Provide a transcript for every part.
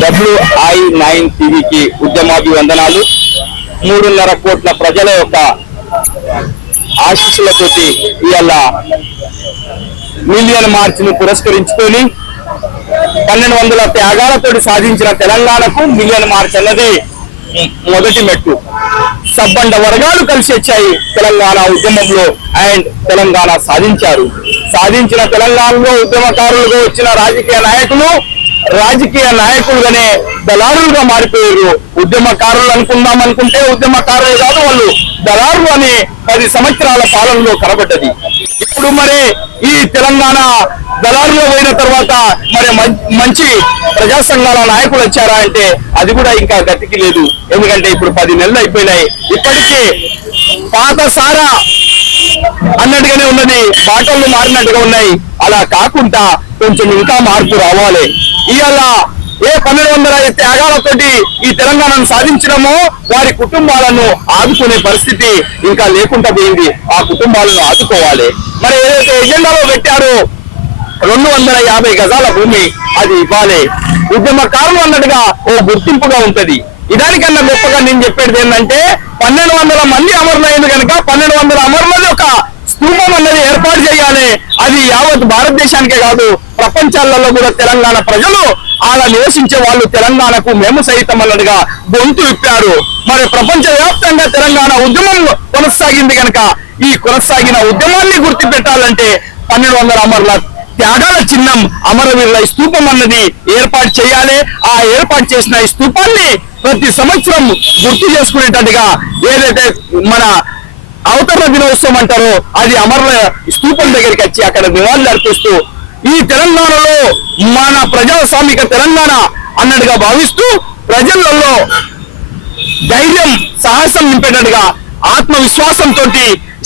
WI9 టీవీకి ఉద్యమాభివందనాలు. 3.5 కోట్ల ప్రజల యొక్క ఆశీస్సులతోటి ఇవాళ మిలియన్ మార్చ్ను పురస్కరించుకొని 1200 త్యాగాలతోటి సాధించిన తెలంగాణకు మిలియన్ మార్చ్ అన్నది మొదటి మెట్టు. సబ్బండ వర్గాలు కలిసి వచ్చాయి తెలంగాణ ఉద్యమంలో అండ్ తెలంగాణ సాధించిన తెలంగాణలో ఉద్యమకారులుగా వచ్చిన రాజకీయ నాయకులుగానే దళారులుగా మారిపోయారు. ఉద్యమకారులు అనుకుంటే ఉద్యమకారులు కాదు, వాళ్ళు దళారులు అని 10 సంవత్సరాల పాలనలో కనబడ్డది. ఇప్పుడు మరి ఈ తెలంగాణ దళారులో పోయిన తర్వాత మరి మంచి ప్రజా సంఘాల నాయకులు వచ్చారా అంటే అది కూడా ఇంకా గతికి లేదు. ఎందుకంటే ఇప్పుడు 10 నెలలు అయిపోయినాయి. ఇప్పటికీ పాత సారా అన్నట్టుగానే ఉన్నది, బాటలు మారినట్టుగా ఉన్నాయి. అలా కాకుండా కొంచెం ఇంకా మార్పు రావాలి. ఇవాళ ఏ 1200 త్యాగాలతోటి ఈ తెలంగాణను సాధించడమో వారి కుటుంబాలను ఆదుకునే పరిస్థితి ఇంకా లేకుండా పోయింది. ఆ కుటుంబాలను ఆదుకోవాలి. మరి ఏదైతే ఎజెండాలో పెట్టారో 250 గజాల భూమి అది ఇవ్వాలి. ఉద్యమకారులు అన్నట్టుగా ఓ గుర్తింపుగా ఉంటది. ఇదానికన్నా గొప్పగా నేను చెప్పేది ఏంటంటే 1200 మంది అమరులైంది కనుక 1200 అమరులది ఒక స్తూపం అన్నది ఏర్పాటు చేయాలి. అది యావత్ భారతదేశానికే కాదు, ప్రపంచాలలో కూడా తెలంగాణ ప్రజలు అలా నివసించే వాళ్ళు తెలంగాణకు మేము సైతం అన్నట్టుగా గొంతు విప్పారు. మరి ప్రపంచ వ్యాప్తంగా తెలంగాణ ఉద్యమం కొనసాగింది కనుక ఈ కొనసాగిన ఉద్యమాన్ని గుర్తు పెట్టాలంటే 1200 అమరుల త్యాగాల చిహ్నం అమరవీరుల స్తూపం అన్నది ఏర్పాటు చేయాలి. ఆ ఏర్పాటు చేసిన ఈ స్తూపాన్ని ప్రతి సంవత్సరం గుర్తు చేసుకునేటట్టుగా ఏదైతే మన అవతరణ దినోత్సవం అంటారో అది అమరుల స్తూపం దగ్గరికి వచ్చి అక్కడ నివాళులు అర్పిస్తూ ఈ తెలంగాణలో మన ప్రజాస్వామిక తెలంగాణ అన్నట్టుగా భావిస్తూ ప్రజలలో ధైర్యం సాహసం నింపేటట్టుగా ఆత్మవిశ్వాసంతో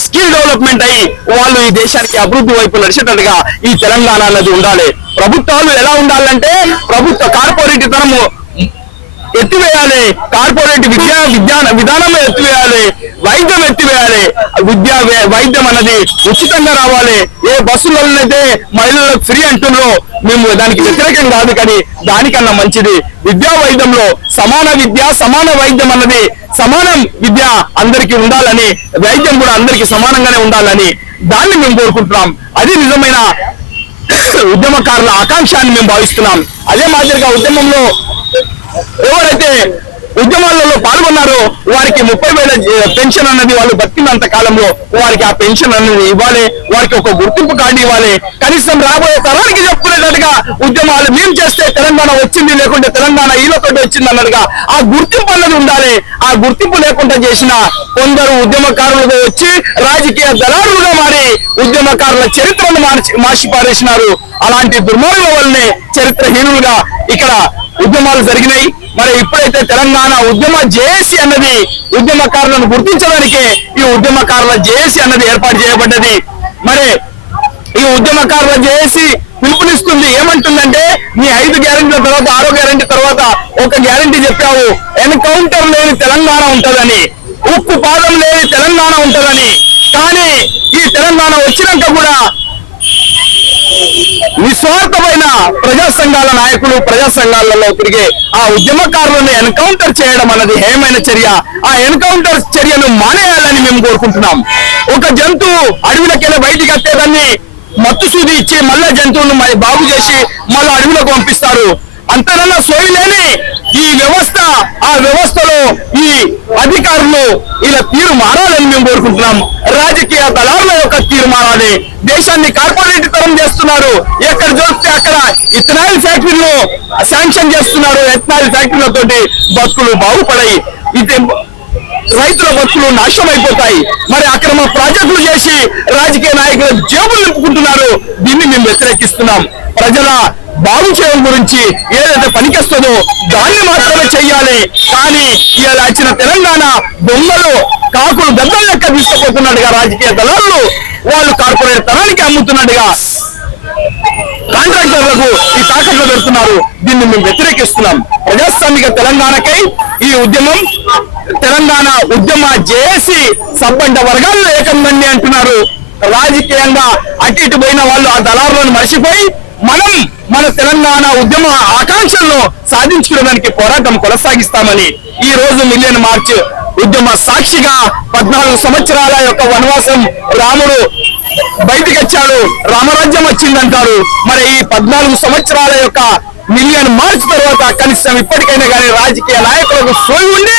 స్కిల్ డెవలప్మెంట్ అయ్యి వాళ్ళు ఈ దేశానికి అభివృద్ధి వైపు నడిచేటట్టుగా ఈ తెలంగాణ అన్నది ఉండాలి. ప్రభుత్వాలు ఎలా ఉండాలంటే ప్రభుత్వ కార్పొరేట్ తనము ఎత్తివేయాలి, కార్పొరేట్ విధానం ఎత్తివేయాలి, వైద్యం ఎత్తివేయాలి. వైద్యం అన్నది ఉచితంగా రావాలి. ఏ బస్సులైతే మహిళలకు ఫ్రీ అంటున్నారో మేము దానికి వ్యతిరేకం కాదు, కానీ దానికన్నా మంచిది విద్యా వైద్యంలో సమాన విద్య సమాన వైద్యం అన్నది సమాన విద్య అందరికీ ఉండాలని, వైద్యం కూడా అందరికీ సమానంగానే ఉండాలని దాన్ని మేము కోరుకుంటున్నాం. అది నిజమైన ఉద్యమకారుల ఆకాంక్ష అని మేము భావిస్తున్నాం. అదే మాదిరిగా ఉద్యమంలో ఎవరైతే ఉద్యమాలలో పాల్గొన్నారో వారికి 30,000 పెన్షన్ అన్నది వాళ్ళు బతికినంత కాలంలో వారికి ఆ పెన్షన్ అన్నది ఇవ్వాలి. వారికి ఒక గుర్తింపు కార్డు ఇవ్వాలి. కనీసం రాబోయే తరానికి చెప్పుకునేటట్టుగా ఉద్యమాలు మేము చేస్తే తెలంగాణ వచ్చింది, లేకుంటే తెలంగాణ ఈలతో వచ్చింది అన్నట్టుగా ఆ గుర్తింపు అన్నది ఉండాలి. ఆ గుర్తింపు లేకుండా చేసిన కొందరు ఉద్యమకారులుగా వచ్చి రాజకీయ దళారులుగా మారి ఉద్యమకారుల చరిత్రను మార్చి పారేసినారు. అలాంటి దుర్మార్గం వల్లనే చరిత్రహీనులుగా ఇక్కడ ఉద్యమాలు జరిగినాయి. మరి ఇప్పుడైతే తెలంగాణ ఉద్యమ జేఏసీ అన్నది ఉద్యమకారులను గుర్తించడానికే ఈ ఉద్యమకారుల జేఏసీ అన్నది ఏర్పాటు చేయబడ్డది. మరి ఈ ఉద్యమకారుల జేఏసీ పిలుపునిస్తుంది. ఏమంటుందంటే నీ 5 గ్యారెంటీల తర్వాత 6వ గ్యారెంటీ తర్వాత ఒక గ్యారెంటీ చెప్పావు, ఎన్కౌంటర్ లేని తెలంగాణ ఉంటుందని, ఉక్కు పాదం లేని తెలంగాణ ఉంటుందని. కానీ ఈ తెలంగాణ వచ్చినాక కూడా నిస్వార్థమైన ప్రజా సంఘాల నాయకులు ప్రజా సంఘాలలో తిరిగే ఆ ఉద్యమకారులను ఎన్కౌంటర్ చేయడం అన్నది హేయమైన చర్య. ఆ ఎన్కౌంటర్ చర్యను మానేయాలని మేము కోరుకుంటున్నాం. ఒక జంతువు అడవిలోకెళ్ళి బయటికి వచ్చేదాన్ని మత్తు సూది ఇచ్చి మళ్ళా జంతువును బాగు చేసి మళ్ళీ అడవిలోకి పంపిస్తారు. అంతనన్నా సోయి లేని ఈ వ్యవస్థ, ఆ వ్యవస్థలో ఈ అధికారులు ఇలా తీరు మారాలని మేము కోరుకుంటున్నాం. రాజకీయ దళారుల యొక్క తీరు మారాలి. దేశాన్ని కార్పొరేట్ తరం చేస్తున్నారు. ఎక్కడ చూస్తే అక్కడ ఇథనాయిల్ ఫ్యాక్టరీలు శాంక్షన్ చేస్తున్నారు. ఇథనాయిల్ ఫ్యాక్టరీలతో బతుకులు బాగుపడాయి, రైతుల బతుకులు నాశనం అయిపోతాయి. మరి అక్రమ ప్రాజెక్టులు చేసి రాజకీయ నాయకుల జేబులు నింపుకుంటున్నారు. దీన్ని మేము వ్యతిరేకిస్తున్నాం. ప్రజల బాగు చేయడం గురించి ఏదైతే పనికొస్తుందో దాన్ని మాత్రమే చెయ్యాలి. కానీ ఇలా వచ్చిన తెలంగాణ దొంగలు కాకులు దెబ్బలు లెక్క తీసుకుపోతున్నట్టుగా రాజకీయ దళాలు వాళ్ళు కార్పొరేట్ తరానికి అమ్ముతున్నట్టుగా కాంట్రాక్టర్లకు ఈ తాకట్లు పెడుతున్నారు. దీన్ని మేము వ్యతిరేకిస్తున్నాం. ప్రజాస్వామిక తెలంగాణకై ఈ ఉద్యమం తెలంగాణ ఉద్యమ జేఏసీ సబ్బండ వర్గాల్లో ఏకందండి అంటున్నారు. రాజకీయంగా అటు ఇటు పోయిన వాళ్ళు ఆ దళారులను మర్చిపోయి మనం మన తెలంగాణ ఉద్యమ ఆకాంక్షలను సాధించుకోవడానికి పోరాటం కొనసాగిస్తామని ఈ రోజు మిలియన్ మార్చ్ ఉద్యమ సాక్షిగా 14 సంవత్సరాల యొక్క వనవాసం రాముడు బయటికి వచ్చాడు, రామరాజ్యం వచ్చిందంటారు. మరి ఈ 14 సంవత్సరాల యొక్క మిలియన్ మార్చ్ తర్వాత కనీసం ఇప్పటికైనా కానీ రాజకీయ నాయకులకు సోయి ఉండి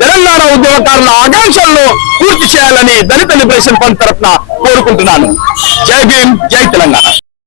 తెలంగాణ ఉద్యమకారుల ఆకాంక్షలను పూర్తి చేయాలని దళిత లిబరేషన్ ఫండ్ తరఫున కోరుకుంటున్నాను. జై భీమ్, జై తెలంగాణ.